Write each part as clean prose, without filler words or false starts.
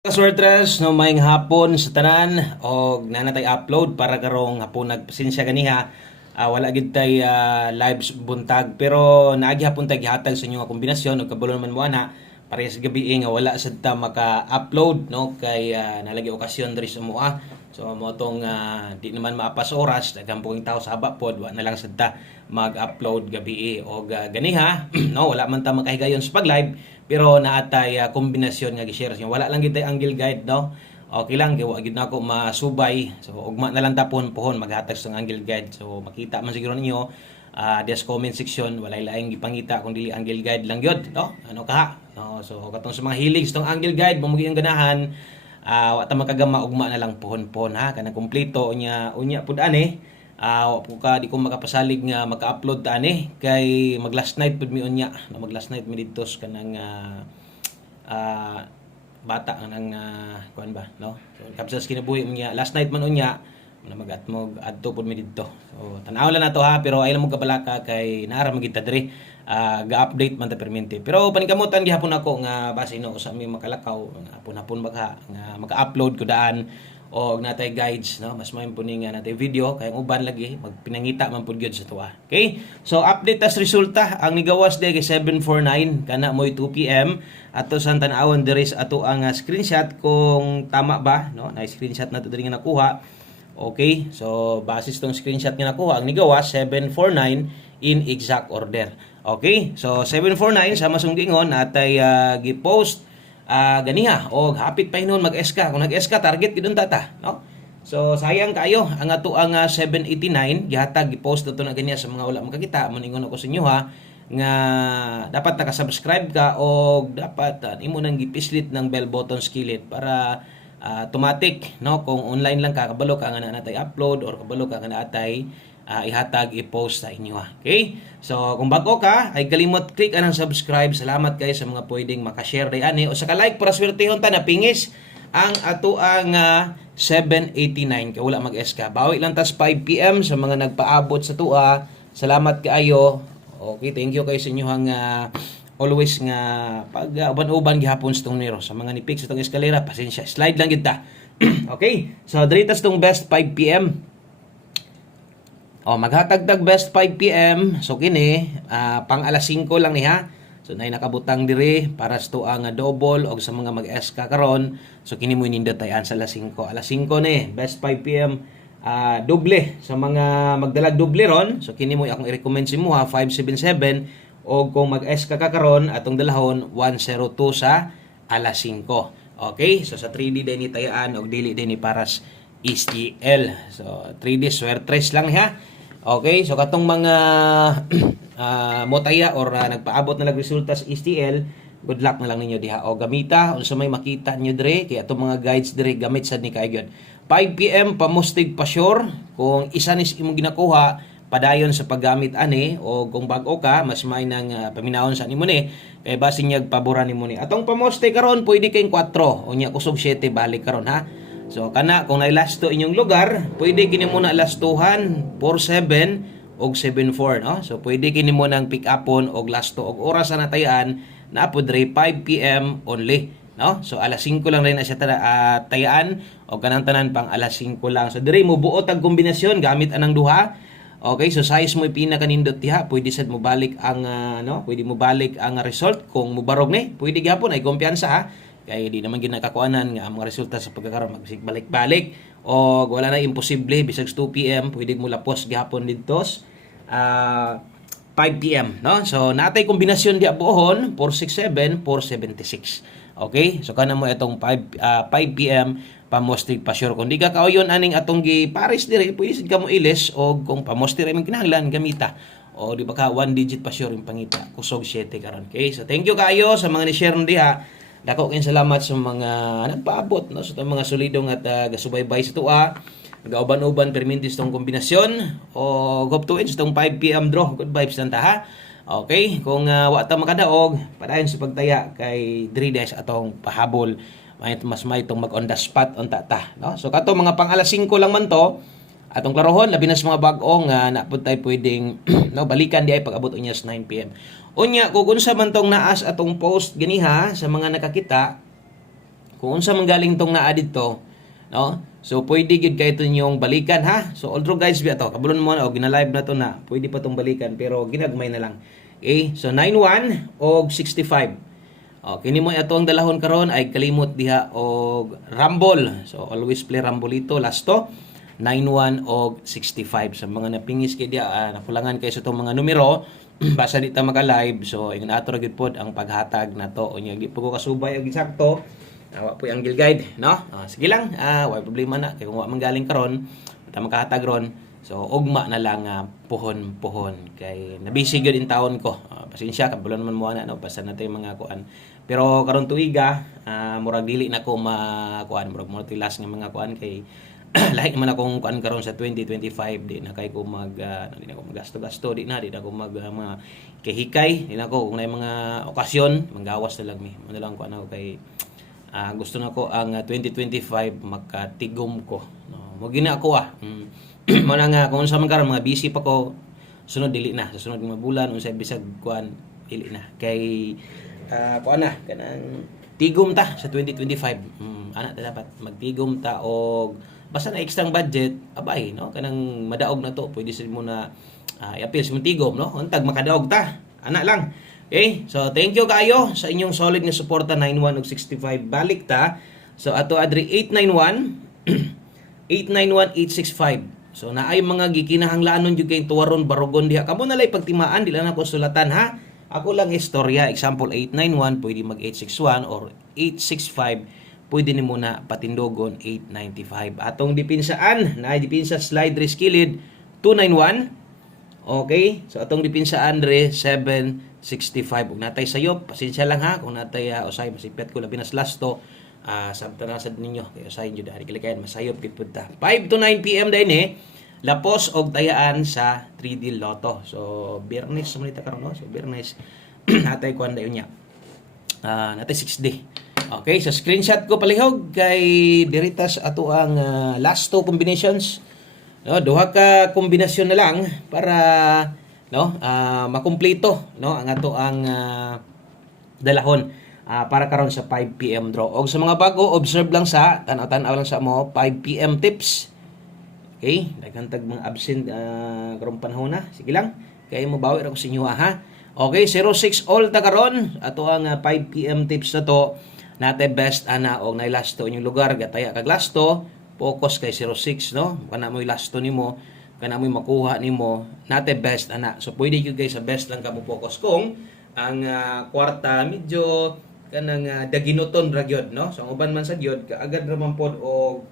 Kaswertres no maayong hapon sa tanan og nanatay upload para karong hapon nagpasensya ganiha. Wala gid tay live buntag pero naagi hapon tay gihatag sa inyo nga kombinasyon og kabalo naman mo ana parehas gabi nga wala sad ta maka-upload no kay nalagi okasyon diri sa moa. So mo tong di naman maapas oras daghang puging tao sa haba pod wa na lang sad ta mag-upload gabi og ganiha no wala man ta makahigayon sa pag-live pero naatay kombinasyon nga gi-share sa inyo. Wala lang gid tay angle guide no. Okay lang kay wa gid nako masubay. So ugma na lang ta pohon maghatag sa angle guide. So makita man siguro ninyo des comment section walay laing gipangita kung dili angle guide lang gyud no. Ano ka? No, so katong sa mga hilig tong angle guide mo ang ganahan wa ta makagama ugma na lang pohon ha kanang kumpleto unya pud ani. Di ko makapasalig nga maka-upload ta ani kay mag last night pud mi unya na mag last night mi didto sa kanang bata nang kuan ba no so kapsas kinabuhi unya last night man unya na magatmog adto pud mi didto so tan-aw lang nato ha pero ay lang mo kabalaka kay naara magid ta diri ga-update man ta permente pero paningkamutan gihapon ako nga base no sa mi makalakaw hapon baka nga maka-upload ko daan o natay guides no mas may puning natay video kay uban lagi magpinangita man pud gyud sa tuwa. Okay, so update tas resulta ang nigawas day kay 749 kana moy 2 PM ato sa tan-awon diri sa ato ang screenshot kung tama ba no na screenshot nato diri nga nakuha. Okay, so basis tong screenshot nga nakuha ang nigawas 749 in exact order. Okay, so 749 sa masunggingon natay gi-post ganiha og hapit pa hinon mag-SK kung nag-SK target gid tata no so sayang kayo ang ato ang 789 gihatag gi-post to na ganiha sa mga wala makakita moningon ako sa inyo ha nga dapat naka-subscribe ka og dapat imo nang gipislit ng bell button skillet para automatic no kung online lang ka kabalo ka nga natay upload or kabalo ka nga natay ihatag i-post sa inyo ha. Okay? So kung bago ka ay kalimot click anang subscribe. Salamat kayo sa mga pwedeng maka-share day ani o sa ka-like para swertehon ta na pingis ang ato ang 789 kay wala mag-SK. Bawi lang tas 5 PM sa mga nagpaabot sa tua. Salamat kaayo. Okay, thank you kayo sa inyo hang always nga pag uban-uban gihapon sa tong nero sa mga nipik sa tong eskalera pasensya slide lang gid ta. Okay? So diri tas tong best 5 PM. Maghatagdag best 5 PM. So kini pang alas 5 lang ni ha. So nay nakabutang diri para sa tuang double og sa mga mag-SK karon. So kini mo nindot tayan sa alas 5. Alas 5 ni best 5 PM doble sa mga magdalag doble ron. So kini mo akong i-recommend si mo ha 577 og kung mag-SK ka karon atong dalahon 102 sa alas 5. Okay? So sa 3D din ni tayaan og dili din ni paras STL. So 3D swertres lang ha. Okay, so katong mga motaya or nagpaabot na nagresulta sa STL, good luck na lang ninyo diha o gamita unsa may makita nyo dire kay atong mga guides dire gamit sad ni kaayod. 5 PM pamustig pa sure kung isa nis imong ginakuha padayon sa paggamit ani o kung bag-o ka mas may nang paminawon sa nimo ni kay basin nyag paboran nimo ni. Atong pamustig karon pwede kayong 4 unya kusog 7 balik karon ha. So kana kung nailasto inyong lugar, pwede kini mo na lastuhan 47 og 74 no. So pwede kini mo nang pick upon og lasto og oras na tayaan na pod 5 PM only no. So alas 5 lang rin na siya tayaan og kanang tanan pang alas 5 lang. So diri mo buot ang kombinasyon gamit anang duha. Okay, so size mo ipina kanindot diha, pwede sad mo balik ang pwede mo balik ang result kung mubarog ni. Pwede gyapon ay kumpiyansa ha. Kaya di naman ginakakuanan nga ang mga resulta sa pagkakaroon magbalik-balik o wala na imposible bisag 2 PM pwede mo lapos gihapon didto 5 PM no. So natay kombinasyon di abuhon 467 476. Okay, so kana mo itong 5 PM pamostig pa sure kung di ka kauyon aning atong gi pares dire pwede ka mo ilis o kung pamostig man kinahanglan gamita o di ba ka 1 digit pa sure yung pangita kusog 7 karon. Okay, so thank you kayo sa mga ni-share diha. Dako kin salamat sa mga nagpaabot no sa mga solidong at gasubaybay sa tuwa. Gauban-uban permintis tong kombinasyon o hope to sa tong 5 PM draw. Good vibes lang ta ha. Okay, kung wa ta makadaog, padayon sa pagtaya kay 3 days atong pahabol. Mas may itong mag on the spot on ta no. So kato mga pang alas 5 lang man to. Atong klarohon labi na sa mga bag-o nga napud tay pwedeng no balikan di ay pag-abot unya sa 9 PM. Unya kung unsa man tong naas atong post ganiha sa mga nakakita kung unsa man galing tong naa dito, no? So pwede gyud kay ito yung balikan ha. So although guys biya to, kabulon mo na o gina-live na to na, pwede pa tong balikan pero ginagmay na lang. Okay? So 91 og 65. Kini mo ato ang dalahon karon ay kalimot diha og Rumble. So always play Rumble ito last to 91 og 65 sa mga napingis kay diha nakulangan kay sa tong mga numero basta di ta maka-live. So ingon ato ra gyud pod ang paghatag nato unya di po ko kasubay og eksakto. Wa po ang guide, no? Sige lang, wala problema na kay kung wa man galing karon, ta makahatag ron. So ugma na lang puhon-puhon kay nabisi gyud in taon ko. Pasensya kabulon man mo ana no basta natay mga kuan. Pero karon tuiga, murag dili na ko makuan, murag tilas nga mga kuan kay lahi man akong kuan karon sa 2025 di na kay ko di na ko magasto-gasto, di na ko mga kehikay, di na ko kung may mga okasyon manggawas na lang mi. Ano lang ko ano kay gusto na ko ang 2025 makatigom ko. No, mo gina ako Mana nga kung sa man karon mga busy pa ko sunod dili na sa sunod nga bulan unsay bisag kuan dili na kay kuan na kanang tigom ta sa 2025. Ana ta dapat magtigom ta og basta na extra budget abay no kanang madaog na to pwede sa mo na i-appeal sa tigom no untag makadaog ta ana lang. Okay, so thank you kayo sa inyong solid nga suporta 91 ug 65 balik ta. So ato adri 891 891 865. So naay mga gikinahanglanon jud kay tuwaron barugon diha. Kamo na lay pagtimaan dili na ko sulatan ha. Ako lang istorya example 891 pwede mag 861 or 865 pwede ni muna patindogon 895. Atong dipinsaan na dipinsa slide riskilid 291. Okay, so atong dipinsaan re 765 ug natay sayop pasensya lang ha kung natay usay masipyat ko labi na lasto sabta sad ninyo kay usay jud ari kalikayan masayop gid pud ta 5 to 9 PM din lapos og tayaan sa 3D Lotto. So Biyernes man ita karon no. So Biyernes natay kuan dayon nya natay 6D. Okay, so screenshot ko palihog kay diritas ato ang last two combinations. No, duha ka kombinasyon na lang para no makumpleto no ang ato ang dalahon para karon sa 5 PM draw. Og sa mga bago observe lang sa tan-aw lang sa mo 5 PM tips. Okay, daghan tag mga absent karong panahon na. Sige lang kay mo bawi ra ko sa inyo ha. Okay, 06 all ta karon ato ang 5 PM tips na to. Nate best ana og nailasto inyong lugar gataya kag lasto. Focus kay 06 no kana mo lasto nimo kana mo makuha nimo nate best ana so pwede gyud guys sa best lang kamo focus kung ang kwarta medyo kanang daginoton ra gyud no so ang uban man sa gyud kaagad ra man pod og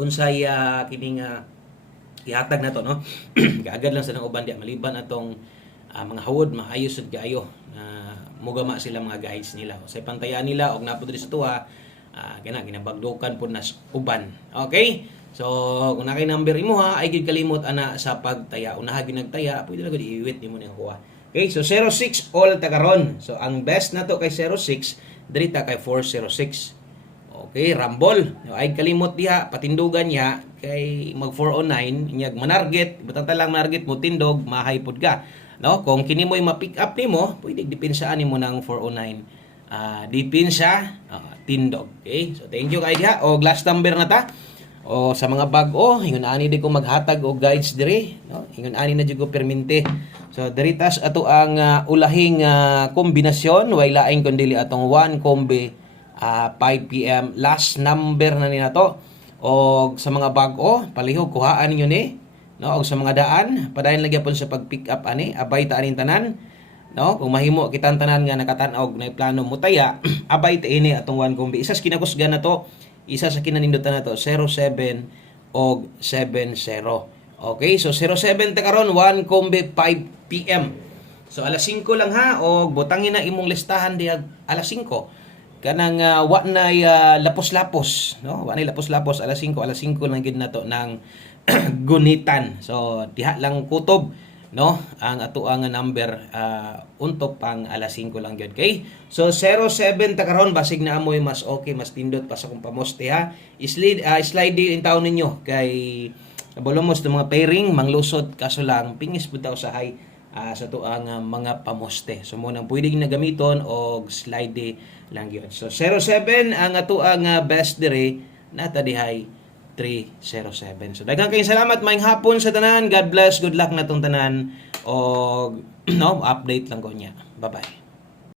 unsay kining ihatag nato no kaagad lang sa nang uban di maliban atong mga hawod maayos sad kaayo mugama sila mga guides nila sa pantayan nila og napod sa tuwa ginabagdukan po nas uban. Okay? So, kung nakay number imo ha, ay gid kalimot ana sa pagtaya. Unaha ginagtaya, pwede na gud iwit nimo ning kuha. Okay? So 06 all ta karon. So ang best nato kay 06, diri ta kay 406. Okay, Rumble. Ay kalimot diha patindugan niya kay mag 409 inyag manarget, batang lang manarget mo tindog, mahay pod ka. No? Kung kini mo'y ma-pick up nimo, pwede dipensaan nimo ng 409. Dipinsa tindog. Okay? So thank you kay diha. O last number na ta. O sa mga bag-o, hingon ani di ko maghatag og guides diri, no? Hingon ani na jud ko permente. So diri tas ato ang ulahing kombinasyon, way laing kun dili atong 1 kombi 5 PM last number na ni nato. Og sa mga bag-o, palihog kuhaan ninyo ni, no? Og sa mga daan, padayon lagi pon sa pag-pick up ani, abay ta aning tanan. No, kung mahimo kitang tanan nga nakatan-og na plano mo taya, abay ta ini atong 1 kombi. Isa sa kinakusgan na to, isa sa kinanindutan na to 07 og 70. Okay, so 07 ta karon 1 kombi 5 PM. So alas 5 lang ha og butangin na imong listahan diag alas 5. Kanang wa nay lapos-lapos, no? Wa nay lapos-lapos alas 5 lang gid nato ng gunitan. So diha lang kutob no ang ato ang number untok pang alas 5 lang gyud kay so 07 ta karon basig na amoy mas okay mas pindot pa sa kung pamoste ha slide in taon ninyo kay bolomos ng mga pairing manglusot kaso lang pingis pud ta usahay sa tuang mga pamoste. So mo nang pwedeng na gamiton og slide lang yun. So 07 ang ato ang best dire nata dihay 307. So daghang kayong salamat, maayong hapon sa tanan. God bless, good luck na tong tanan og no, update lang ko niya. Bye-bye.